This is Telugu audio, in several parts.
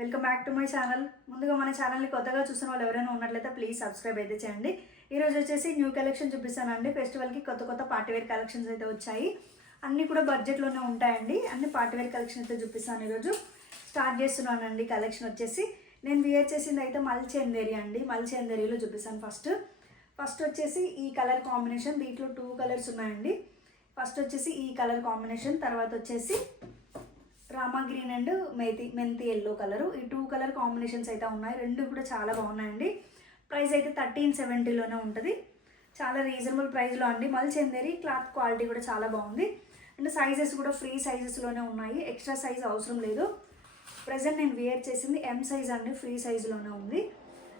Welcome back to my channel. ముందుగా మన ఛానల్ని కొత్తగా చూస్తున్న వాళ్ళు ఎవరైనా ఉన్నట్లయితే ప్లీజ్ సబ్స్క్రైబ్ అయితే చేయండి. ఈరోజు వచ్చేసి న్యూ కలెక్షన్ చూపిస్తానండి. ఫెస్టివల్కి కొత్త కొత్త పార్టీవేర్ కలెక్షన్స్ అయితే వచ్చాయి. అన్నీ కూడా బడ్జెట్లోనే ఉంటాయండి. అన్ని పార్టీవేర్ కలెక్షన్ అయితే చూపిస్తాను ఈరోజు స్టార్ట్ చేస్తున్నానండి. కలెక్షన్ వచ్చేసి నేను వియర్ చేసింది అయితే మల్చేందేరి అండి. మల్చేందేరిలో చూపిస్తాను ఫస్ట్ ఫస్ట్ వచ్చేసి ఈ కలర్ కాంబినేషన్ దీంట్లో టూ కలర్స్ ఉన్నాయండి. ఫస్ట్ వచ్చేసి ఈ కలర్ కాంబినేషన్ తర్వాత వచ్చేసి రామా గ్రీన్ అండ్ మేతి మెంతి ఎల్లో కలరు ఈ టూ కలర్ కాంబినేషన్స్ అయితే ఉన్నాయి. రెండు కూడా చాలా బాగున్నాయండి. ప్రైస్ అయితే థర్టీన్ సెవెంటీలోనే ఉంటుంది. చాలా రీజనబుల్ ప్రైస్లో అండి. మళ్ళీ చెందేరి క్లాత్ క్వాలిటీ కూడా చాలా బాగుంది. అండ్ సైజెస్ కూడా ఫ్రీ సైజెస్లోనే ఉన్నాయి. ఎక్స్ట్రా సైజ్ అవసరం లేదు. ప్రజెంట్ నేను వేర్ చేసింది ఎం సైజ్ అండి. ఫ్రీ సైజులోనే ఉంది.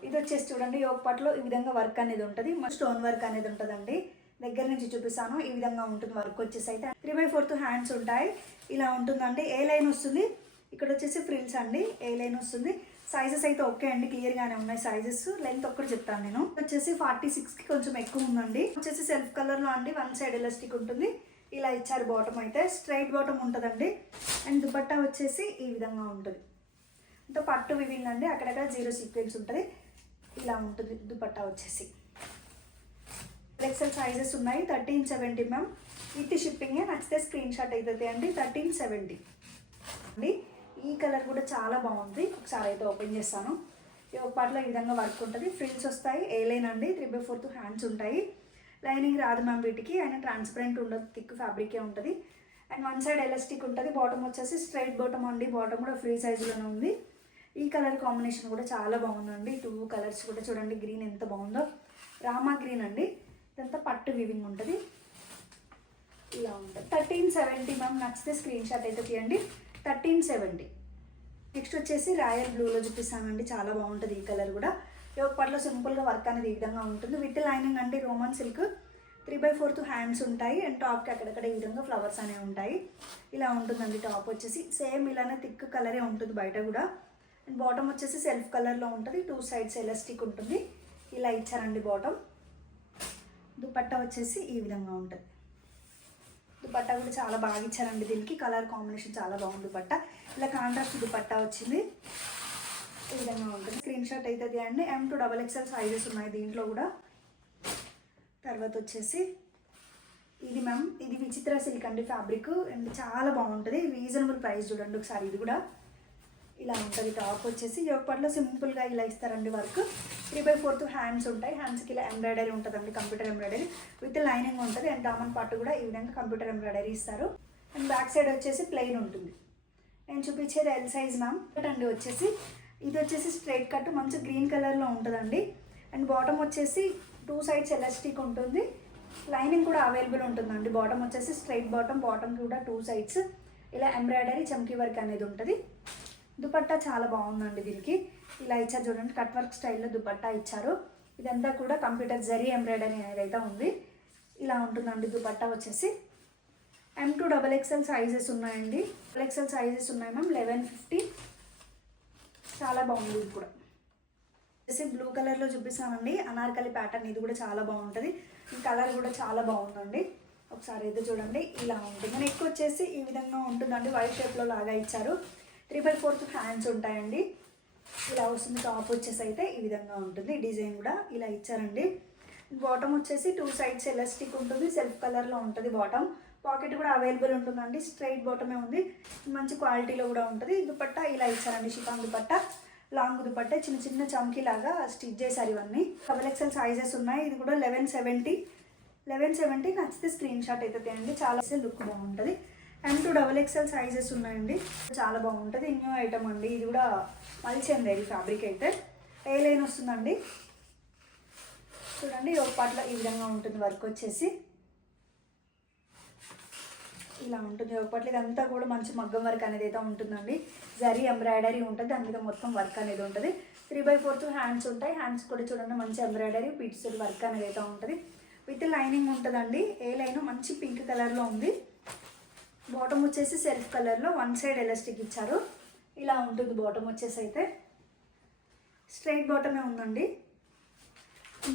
ఇది వచ్చేసి చూడండి ఒక పట్లో ఈ విధంగా వర్క్ అనేది ఉంటుంది. స్టోన్ వర్క్ అనేది ఉంటుందండి. దగ్గర నుంచి చూపిస్తాను. ఈ విధంగా ఉంటుంది వర్క్ వచ్చేసి అయితే త్రీ బై ఫోర్త్ హ్యాండ్స్ ఉంటాయి. ఇలా ఉంటుందండి. ఏ లైన్ వస్తుంది. ఇక్కడ వచ్చేసి ఫ్రిల్స్ అండి. ఏ లైన్ వస్తుంది. సైజెస్ అయితే ఓకే అండి. క్లియర్గానే ఉన్నాయి సైజెస్ లెంత్ ఒక్కటి చెప్తాను నేను. వచ్చేసి ఫార్టీ సిక్స్కి కొంచెం ఎక్కువ ఉందండి. వచ్చేసి సెల్ఫ్ కలర్లో అండి. వన్ సైడ్ ఎలాస్టిక్ ఉంటుంది. ఇలా ఇచ్చారు బాటమ్ అయితే. స్ట్రైట్ బాటమ్ ఉంటుందండి. అండ్ దుపట్టా వచ్చేసి ఈ విధంగా ఉంటుంది. అంటే పట్టు వివింగ్ అండి. అక్కడక్కడ జీరో సీక్వెన్స్ ఉంటుంది. ఇలా ఉంటుంది దుపట్టా వచ్చేసి. ఎక్సెల్ సైజెస్ ఉన్నాయి థర్టీన్ సెవెంటీ మ్యామ్ విత్ షిప్పింగే నచ్చితే స్క్రీన్ షాట్ అవుతుంది అండి థర్టీన్ సెవెంటీ అండి ఈ కలర్ కూడా చాలా బాగుంది. ఒకసారి అయితే ఓపెన్ చేస్తాను. ఈ ఒక పాటలో ఈ విధంగా వర్క్ ఉంటుంది. ఫ్రిల్స్ వస్తాయి ఏ లైన్ అండి త్రీ బై ఫోర్త్ హ్యాండ్స్ ఉంటాయి. లైనింగ్ రాదు మ్యామ్ వీటికి అండ్ ట్రాన్స్పరెంట్ ఉండదు థిక్ ఫ్యాబ్రికే ఉంటుంది. అండ్ వన్ సైడ్ ఎలాస్టిక్ ఉంటుంది బాటమ్ వచ్చేసి స్ట్రైట్ బాటమ్ అండి. బాటమ్ కూడా ఫ్రీ సైజులోనే ఉంది. ఈ కలర్ కాంబినేషన్ కూడా చాలా బాగుందండి. టూ కలర్స్ కూడా చూడండి గ్రీన్ ఎంత బాగుందో. రామా గ్రీన్ అండి. ఇదంతా పట్టు వివింగ్ ఉంటుంది. ఇలా ఉంటుంది. థర్టీన్ సెవెంటీ మ్యామ్ నచ్చితే స్క్రీన్ షాట్ అయితే తీయండి. థర్టీన్ సెవెంటీ నెక్స్ట్ వచ్చేసి రాయల్ బ్లూలో చూపిస్తానండి. చాలా బాగుంటుంది ఈ కలర్ కూడా. ఒక సింపుల్గా వర్క్ అనేది ఈ విధంగా ఉంటుంది. విత్ లైనింగ్ అండి Roman silk three by fourth hands ఉంటాయి. అండ్ టాప్కి అక్కడక్కడ ఈ విధంగా ఫ్లవర్స్ అనేవి ఉంటాయి. ఇలా ఉంటుందండి టాప్ వచ్చేసి. సేమ్ ఇలానే థిక్ కలరే ఉంటుంది బయట కూడా. అండ్ బాటమ్ వచ్చేసి సెల్ఫ్ కలర్లో ఉంటుంది. టూ సైడ్స్ ఎలాస్టిక్ ఉంటుంది. ఇలా ఇచ్చారండి బాటమ్ దుపట్టా వచ్చేసి ఈ విధంగా ఉంటుంది. దుపట్టా కూడా చాలా బాగా ఇచ్చారండి దీనికి. కలర్ కాంబినేషన్ చాలా బాగుంది దుపట్టా. ఇలా కాంట్రాస్ట్ దుపట్టా వచ్చింది. ఈ విధంగా ఉంటుంది. స్క్రీన్ షాట్ అవుతుంది అండి. M to double XL sizes ఉన్నాయి దీంట్లో కూడా. తర్వాత వచ్చేసి ఇది మ్యామ్ ఇది విచిత్ర సిల్క్ అండి ఫ్యాబ్రిక్ అండ్ చాలా బాగుంటుంది. రీజనబుల్ ప్రైస్ చూడండి ఒకసారి ఇది కూడా. ఇలా ఉంటుంది. టాప్ వచ్చేసి యోగపట్లో సింపుల్గా ఇలా ఇస్తారండి work three by fourth hands ఉంటాయి. హ్యాండ్స్కి ఇలా ఎంబ్రాయిడరీ ఉంటుందండి కంప్యూటర్ ఎంబ్రాయిడరీ విత్ లైనింగ్ ఉంటుంది. అండ్ దామన్ పాటు కూడా ఈ విధంగా కంప్యూటర్ ఎంబ్రాయిడరీ ఇస్తారు. అండ్ బ్యాక్ సైడ్ వచ్చేసి ప్లెయిన్ ఉంటుంది. నేను చూపించేది ఎల్ సైజ్ మ్యామ్ అండి వచ్చేసి. ఇది వచ్చేసి స్ట్రైట్ కట్ మంచి గ్రీన్ కలర్లో ఉంటుందండి. అండ్ బాటమ్ వచ్చేసి టూ సైడ్స్ ఎలాస్టిక్ ఉంటుంది. లైనింగ్ కూడా అవైలబుల్ ఉంటుందండి. బాటమ్ వచ్చేసి స్ట్రైట్ బాటమ్ బాటమ్ కూడా టూ సైడ్స్ ఇలా ఎంబ్రాయిడరీ చమ్కీ వర్క్ అనేది ఉంటుంది. దుపట్టా చాలా బాగుందండి దీనికి. ఇలా ఇచ్చారు చూడండి కట్ వర్క్ స్టైల్లో దుపట్టా ఇచ్చారు. ఇదంతా కూడా కంప్యూటర్ జరీ ఎంబ్రాయిడరీ అనేది అయితే ఉంది. ఇలా ఉంటుందండి దుపట్టా వచ్చేసి. M to double XL sizes ఉన్నాయండి. డబల్ ఎక్స్ఎల్ సైజెస్ ఉన్నాయి మ్యామ్ లెవెన్ ఫిఫ్టీ చాలా బాగుంది ఇది కూడా. వచ్చేసి బ్లూ కలర్లో చూపిస్తానండి అనార్కలి ప్యాటర్న్ ఇది కూడా చాలా బాగుంటుంది. ఈ కలర్ కూడా చాలా బాగుందండి. ఒకసారి అయితే చూడండి ఇలా ఉంటుంది. నెక్ వచ్చేసి ఈ విధంగా ఉంటుందండి వైట్ షేప్లో లాగా ఇచ్చారు. త్రీ బై ఫోర్త్ హ్యాండ్స్ ఉంటాయండి. ఇలా వస్తుంది టాప్ వచ్చేసి అయితే ఈ విధంగా ఉంటుంది. డిజైన్ కూడా ఇలా ఇచ్చారండి. బాటమ్ వచ్చేసి టూ సైడ్స్ ఎలాస్టిక్ ఉంటుంది సెల్ఫ్ కలర్లో ఉంటుంది బాటమ్. పాకెట్ కూడా అవైలబుల్ ఉంటుందండి. స్ట్రైట్ బాటమే ఉంది. మంచి క్వాలిటీలో కూడా ఉంటుంది. దుపట్టా ఇలా ఇచ్చారండి షిఫాన్ దుపట్టా లాంగ్ దుపట్టా చిన్న చిన్న చమ్కీలాగా స్టిచ్ చేశారు ఇవన్నీ. డబల్ ఎక్సెల్ సైజెస్ ఉన్నాయి. ఇది కూడా లెవెన్ సెవెంటీ లెవెన్ సెవెంటీ నచ్చితే స్క్రీన్ షాట్ అయితే అండి చాలా లుక్ బాగుంటుంది. And to double XL sizes ఉన్నాయండి. చాలా బాగుంటుంది. న్యూ ఐటమ్ అండి. ఇది కూడా మలిచింది ఇది ఫ్యాబ్రిక్ అయితే ఏ లైన్ వస్తుందండి? చూడండి ఒక పాటలో ఈ విధంగా ఉంటుంది వర్క్ వచ్చేసి. ఇలా ఉంటుంది. ఒక పట్ల ఇదంతా కూడా మంచి మగ్గం వర్క్ అనేది అయితే ఉంటుందండి. జరీ ఎంబ్రాయిడరీ ఉంటుంది. దాని మీద మొత్తం వర్క్ అనేది ఉంటుంది. త్రీ బై ఫోర్త్ హ్యాండ్స్ ఉంటాయి. హ్యాండ్స్ కూడా చూడండి మంచి ఎంబ్రాయిడరీ పీట్స్ వర్క్ అనేది అయితే ఉంటుంది. విత్ లైనింగ్ ఉంటుందండి. ఏ లైన్? మంచి పింక్ కలర్లో ఉంది. బాటమ్ వచ్చేసి సెల్ఫ్ కలర్లో వన్ సైడ్ ఎలాస్టిక్ ఇచ్చారు. ఇలా ఉంటుంది బాటమ్ వచ్చేసి అయితే. స్ట్రైట్ బాటమే ఉందండి.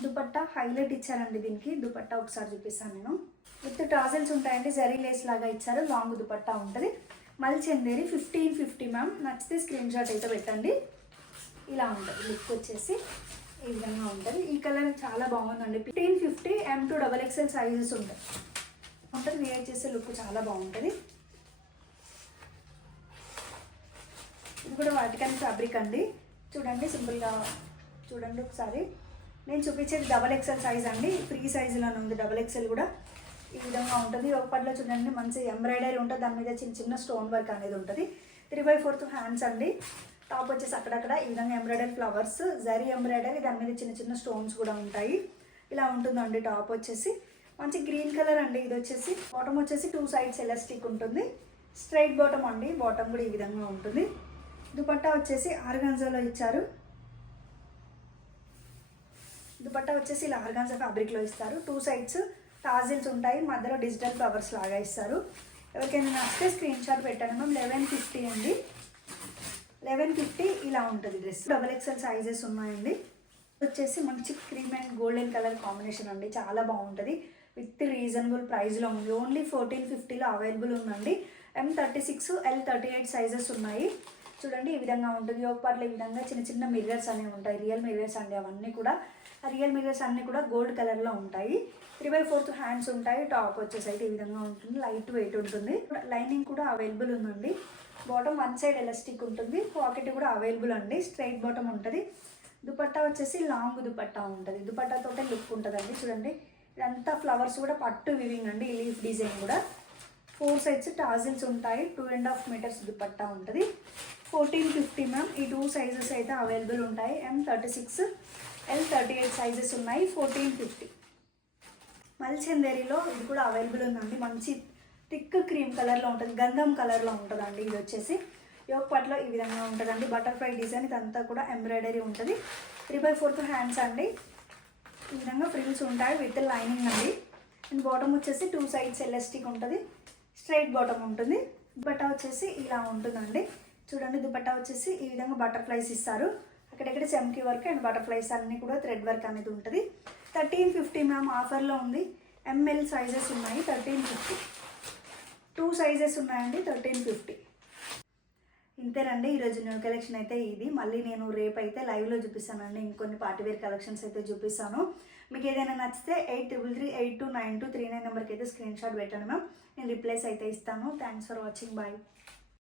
దుపట్టా హైలైట్ ఇచ్చారండి దీనికి. దుపట్టా ఒకసారి చూపిస్తాను నేను. విత్ టాజల్స్ ఉంటాయండి. జరీ లేస్ లాగా ఇచ్చారు. లాంగ్ దుపట్టా ఉంటుంది. మళ్ళీ చందేరి ఫిఫ్టీన్ ఫిఫ్టీ మ్యామ్. నచ్చితే స్క్రీన్ షాట్ అయితే పెట్టండి. ఇలా ఉంటుంది. లుక్ వచ్చేసి ఈ విధంగా ఉంటుంది. ఈ కలర్ చాలా బాగుందండి. Fifteen fifty M to double XL sizes ఉంటాయి. ఉంటుంది క్రియేట్ చేసే లుక్ చాలా బాగుంటుంది. ఇది కూడా వాటికన్ ఫ్యాబ్రిక్ అండి. చూడండి సింపుల్గా చూడండి ఒకసారి. నేను చూపించేది డబల్ ఎక్స్ఎల్ సైజ్ అండి. ఫ్రీ సైజులోనే ఉంది డబల్ ఎక్స్ఎల్ కూడా. ఈ విధంగా ఉంటుంది. ఒక చూడండి మంచి ఎంబ్రాయిడరీ ఉంటుంది. దాని మీద చిన్న చిన్న స్టోన్ వర్క్ అనేది ఉంటుంది. త్రీ బై ఫోర్త్ హ్యాండ్స్ అండి. టాప్ వచ్చేసి అక్కడక్కడ ఈ విధంగా ఎంబ్రాయిడరీ ఫ్లవర్స్ జరీ ఎంబ్రాయిడరీ దాని మీద చిన్న చిన్న స్టోన్స్ కూడా ఉంటాయి. ఇలా ఉంటుందండి టాప్ వచ్చేసి. మంచి గ్రీన్ కలర్ అండి ఇది వచ్చేసి. బాటమ్ వచ్చేసి టూ సైడ్స్ ఎలాస్టిక్ ఉంటుంది. స్ట్రైట్ బాటమ్ అండి. బాటమ్ కూడా ఈ విధంగా ఉంటుంది. దుపట్టా వచ్చేసి ఆర్గాన్జాలో ఇచ్చారు. దుపట్టా వచ్చేసి ఇలా ఆర్గాన్జా ఫ్యాబ్రిక్లో ఇస్తారు. టూ సైడ్స్ టాజిల్స్ ఉంటాయి. మధ్యలో డిజిటల్ ఫ్లవర్స్ లాగా ఇస్తారు. ఎవరికైనా నచ్చితే స్క్రీన్ షాట్ పెట్టాను మేము లెవెన్ ఫిఫ్టీ అండి. లెవెన్ ఫిఫ్టీ ఇలా ఉంటుంది డ్రెస్ డబల్ ఎక్స్ఎల్ సైజెస్ ఉన్నాయండి. వచ్చేసి మంచి cream and golden colour combination అండి. చాలా బాగుంటుంది. విత్ రీజనబుల్ ప్రైస్లో ఉంది. ఓన్లీ ఫోర్టీన్ ఫిఫ్టీలో అవైలబుల్ ఉందండి. M thirty six L thirty eight sizes ఉన్నాయి. చూడండి ఈ విధంగా ఉంటుంది. ఒక పాటలు ఈ విధంగా చిన్న చిన్న మిర్రర్స్ అనేవి ఉంటాయి. రియల్ మిర్రర్స్ అండి అవన్నీ కూడా. ఆ రియల్ మిర్రర్స్ అన్నీ కూడా గోల్డ్ కలర్లో ఉంటాయి. త్రీ బై ఫోర్త్ హ్యాండ్స్ ఉంటాయి. టాప్ వచ్చేసైతే ఈ విధంగా ఉంటుంది. లైట్ వెయిట్ ఉంటుంది. లైనింగ్ కూడా అవైలబుల్ ఉందండి. బాటమ్ వన్ సైడ్ ఎలాస్టిక్ ఉంటుంది. పాకెట్ కూడా అవైలబుల్ అండి. స్ట్రైట్ బాటమ్ ఉంటుంది. దుపట్టా వచ్చేసి లాంగ్ దుపట్టా ఉంటుంది. దుపట్టాతో లుక్ ఉంటుందండి. చూడండి. ఇదంతా ఫ్లవర్స్ కూడా పట్టు వివింగ్ అండి ఈ లీఫ్ డిజైన్ కూడా. ఫోర్ సైడ్స్ టాజిల్స్ ఉంటాయి two and half metres dupatta ఉంటుంది. ఫోర్టీన్ ఫిఫ్టీ మ్యామ్ ఈ టూ సైజెస్ అయితే అవైలబుల్ ఉంటాయి. M thirty six L thirty eight sizes ఉన్నాయి ఫోర్టీన్ ఫిఫ్టీ మల్చందేరిలో ఇది కూడా అవైలబుల్ ఉందండి. మంచి థిక్ క్రీమ్ కలర్లో ఉంటుంది గంధం కలర్లో ఉంటుందండి. ఇది వచ్చేసి యోగపట్లో ఈ విధంగా ఉంటుందండి. బటర్ఫ్లై డిజైన్ ఇదంతా కూడా ఎంబ్రాయిడరీ ఉంటుంది. త్రీ బై ఫోర్త్ హ్యాండ్స్ అండి. ఈ విధంగా ఫ్రిల్స్ ఉంటాయి విత్ లైనింగ్ అండి. అండ్ బాటమ్ వచ్చేసి టూ సైడ్స్ ఎలాస్టిక్ ఉంటుంది. స్ట్రైట్ బాటమ్ ఉంటుంది. దుపట్టా వచ్చేసి ఇలా ఉంటుందండి. చూడండి దుపట్టా వచ్చేసి ఈ విధంగా బటర్ఫ్లైస్ ఇస్తారు. అక్కడెక్కడ చెమ్కి వర్క్ అండ్ బటర్ఫ్లైస్ అన్నీ కూడా థ్రెడ్ వర్క్ అనేది ఉంటుంది. థర్టీన్ ఫిఫ్టీ మ్యామ్ ఆఫర్లో ఉంది. ఎంఎల్ సైజెస్ ఉన్నాయి థర్టీన్ ఫిఫ్టీ. టూ సైజెస్ ఉన్నాయండి థర్టీన్ ఫిఫ్టీ. ఇంతేనండి ఈరోజు న్యూ కలెక్షన్ అయితే ఇది. మళ్ళీ నేను రేపు అయితే లైవ్లో చూపిస్తానండి ఇంకొన్ని పార్టీవేర్ కలెక్షన్స్ అయితే చూపిస్తాను. మీకు ఏదైనా నచ్చితే eight triple three eight two nine two three nine నెంబర్కి అయితే స్క్రీన్ షాట్ పెట్టండి మ్యామ్ నేను రిప్లైస్ అయితే ఇస్తాను. Thanks for watching bye